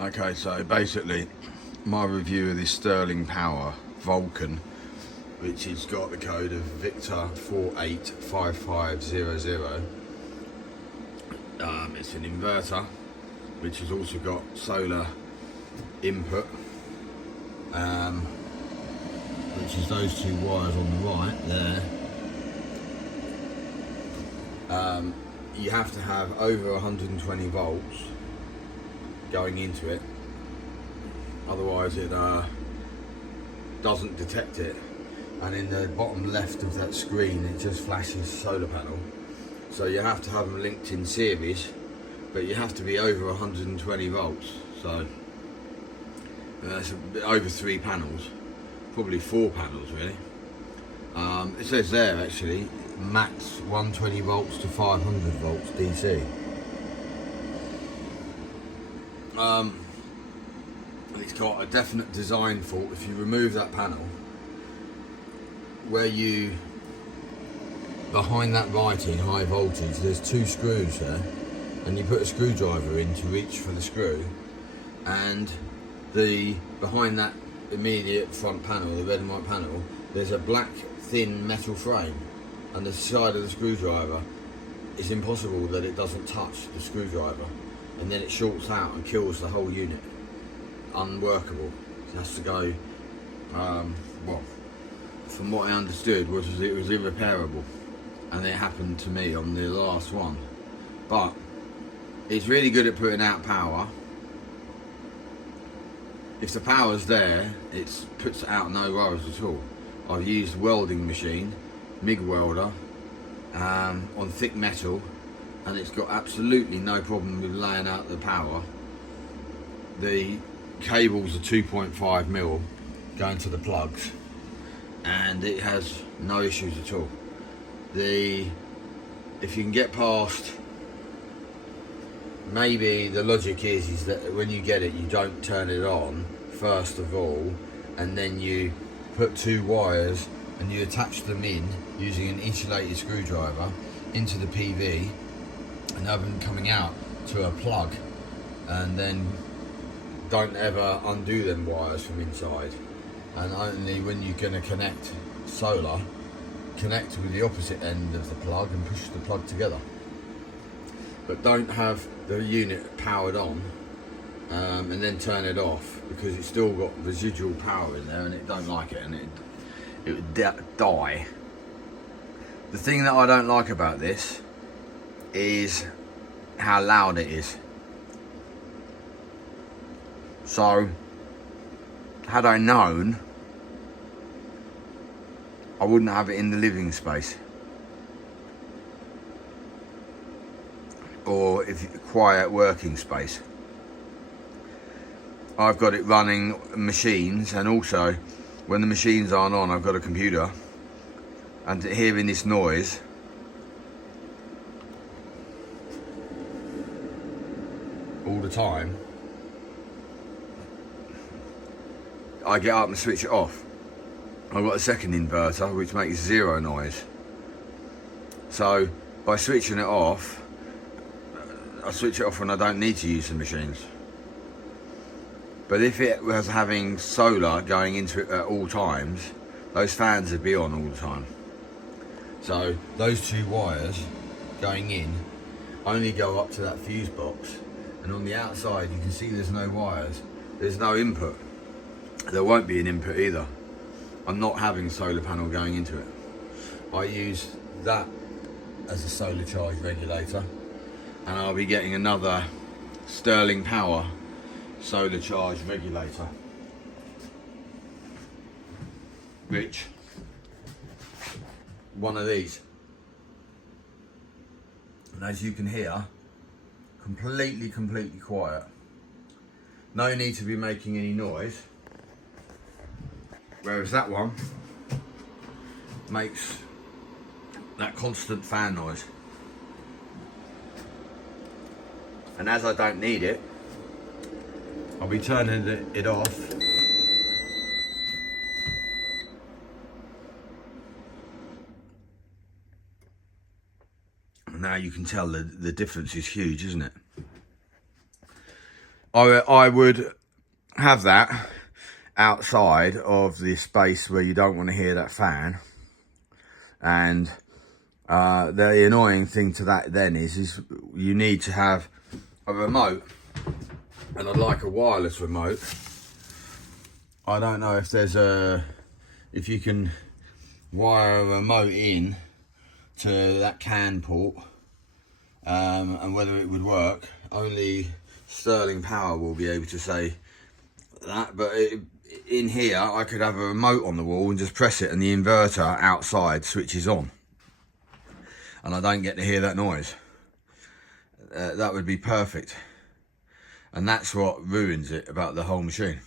Okay, so basically my review of this Sterling Power Vulcan, which has got the code of Victor 485500. It's an inverter which has also got solar input, which is those two wires on the right there. You have to have over 120 volts going into it, otherwise it doesn't detect it, and in the bottom left of that screen it just flashes solar panel. So you have to have them linked in series, but you have to be over 120 volts, so it's over 3 panels, probably 4 panels really. It says there actually max 120 volts to 500 volts DC. It's got a definite design fault. If you remove that panel, where you behind that lighting high voltage, there's 2 screws there, and you put a screwdriver in to reach for the screw, and the behind that immediate front panel, the red and white panel, there's a black thin metal frame, and the side of the screwdriver, it's impossible that it doesn't touch the screwdriver, and then it shorts out and kills the whole unit. Unworkable. It has to go, well, from what I understood was it was irreparable, and it happened to me on the last one. But it's really good at putting out power. If the power's there, it puts out no worries at all. I've used welding machine, MIG welder, on thick metal, and it's got absolutely no problem with laying out the power. The cables are 2.5mm going to the plugs, and it has no issues at all. If you can get past, maybe the logic is that when you get it, you don't turn it on first of all, and then you put 2 wires and you attach them in using an insulated screwdriver into the PV, and have them coming out to a plug, and then don't ever undo them wires from inside, and only when you're going to connect solar, connect with the opposite end of the plug and push the plug together. But don't have the unit powered on and then turn it off, because it's still got residual power in there and it don't like it, and it would die. The thing that I don't like about this is how loud it is. So had I known, I wouldn't have it in the living space, or if quiet working space. I've got it running machines, and also when the machines aren't on, I've got a computer, and hearing this noise all the time, I get up and switch it off. I've got a second inverter which makes 0 noise. So by switching it off, I switch it off when I don't need to use the machines. But if it was having solar going into it at all times, those fans would be on all the time. So those 2 wires going in only go up to that fuse box, and on the outside you can see there's no wires, there's no input. There won't be an input either. I'm not having solar panel going into it. I use that as a solar charge regulator, and I'll be getting another Sterling Power solar charge regulator, which one of these, and as you can hear, completely quiet, no need to be making any noise, whereas that one makes that constant fan noise. And as I don't need it, I'll be turning it off now you can tell the difference is huge, isn't it? I would have that outside of the space where you don't want to hear that fan. And the annoying thing to that then is you need to have a remote, and I'd like a wireless remote. I don't know if there's if you can wire a remote in to that CAN port, and whether it would work. Only Sterling Power will be able to say that, but in here I could have a remote on the wall and just press it and the inverter outside switches on, and I don't get to hear that noise. That would be perfect, and that's what ruins it about the whole machine.